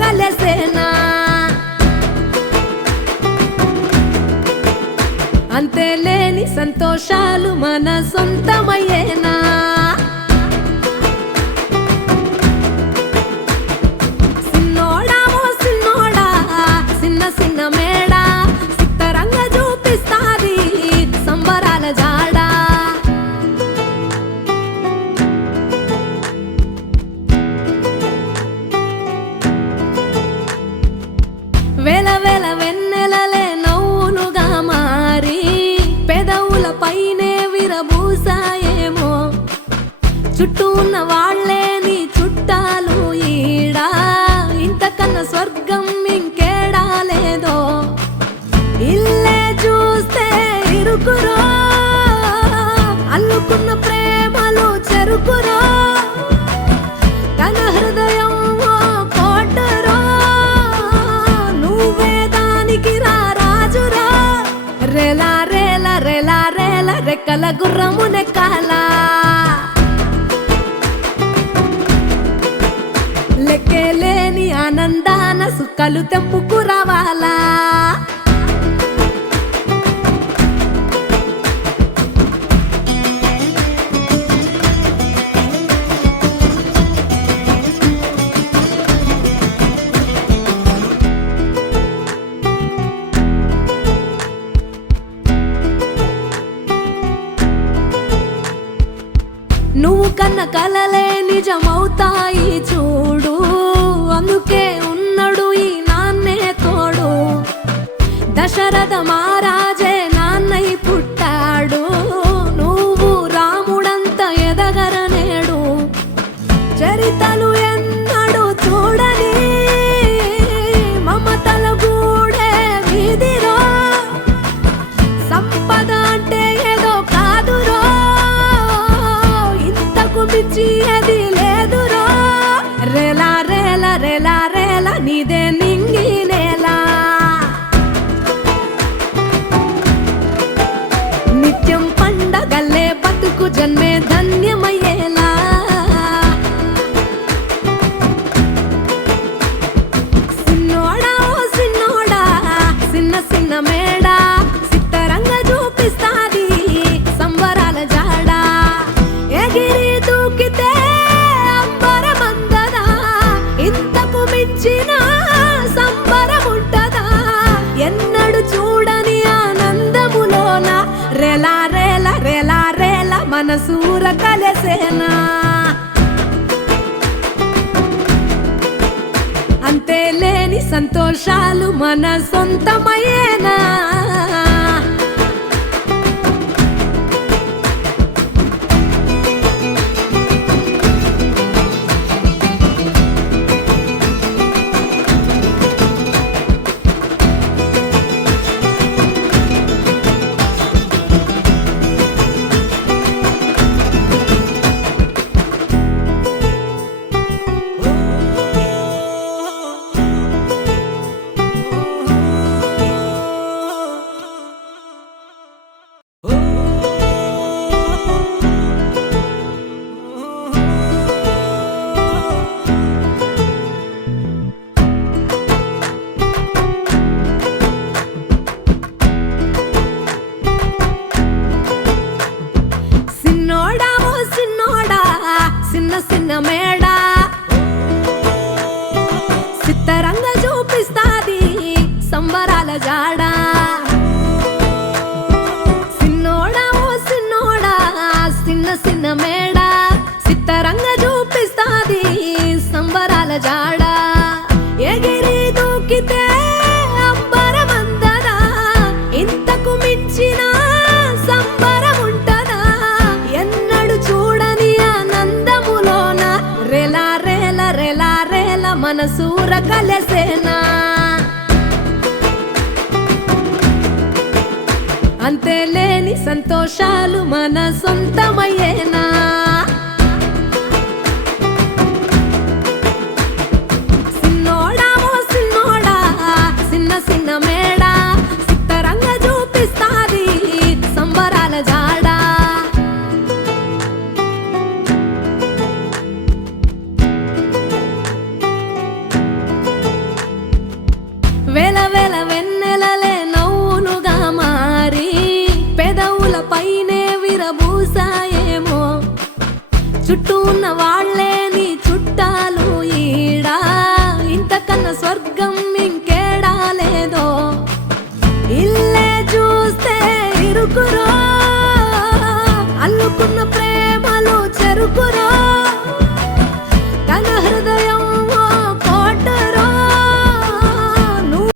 కలిసేనా అంతేలేని సంతోషాలు మన సొంతమయ్యేనా సిన్నోడా ఓ సిన్నోడా సిన్న సిన్న మేడా సిత్తరంగా చూపిస్తాది సంబరాల జాడా వేల వేల వెన్నెలలే నవ్వులుగా మారి పెదవుల పైనే విరబూసాయేమో చుట్టూ ఉన్న వాళ్ళే నీ చుట్టాలు ఈడా ఇంతకన్నా స్వర్గం ఇంకేడా లేదో ఇల్లే చూస్తే ఇరుకురో అల్లుకున్న ప్రేమలు చెరుకురో తన హృదయం ఓ కోటరో నువ్వే దానికి రాజురా రేలా రేలా రేలా రేలా రెక్కల గుర్రము నెక్కాలా లెక్కేలేని ఆనందాన సుక్కలు తెంపుకు రావాలా నువ్వు కన్న కలలే నిజమవుతాయి చూడు అందుకే ఉన్నాడు ఈ నాన్నే తోడు దశరథ మహారాజే నాన్నై పుట్టాడు నువ్వు రాముడంత ఎదగరనేడు చరితలు ఎన్నడు చూడని మమతల గూడే వీధిరో సంపద అంటే ఏదో కాదురో మించి అది లేదురో రేలా రేలా రేలా రేలా నీదే నింగి నేలా నిత్యం పండగల్లే బతుకు జన్మే ధన్యమయ్యేలా సిన్నోడా ఓ సిన్నోడా సిన్న సిన్న మేడా సిత్తరంగా చూపిస్తాది సంబరాల జాడా ఎగిరి దూకితే అంబరమందదా ఇంతకు మించిన సంబరముంటదా ఎన్నడు చూడని ఆనందములోన రేలా రేలా రేలా రేలా మనసూర కలిసేనా అంతేలేని సంతోషాలు మన సొంతమయ్యేనా సిన్న సిన్న మేడా సిత్తరంగా చూపిస్తాది సంబరాల జాడా సిన్నోడా ఓ సిన్నోడా సిన్న సిన్న మేడా సిత్తరంగా చూపిస్తాది సంబరాల జాడా ఎగిరి దూకితే అంబరమందదా ఇంతకు మించిన సంబరముంటదా ఎన్నడు చూడని ఆనందములోన రేలా రేలా రేలా రేలా మనసూర కలిసేనా అంతేలేని సంతోషాలు మన సొంతమయ్యేనా సిన్నోడా ఓ సిన్నోడా సిన్న సిన్న మేడా సిత్తరంగా చూపిస్తాది సంబరాల జాడా పైనే విరబూసాయేమో చుట్టూ ఉన్న వాళ్ళే నీ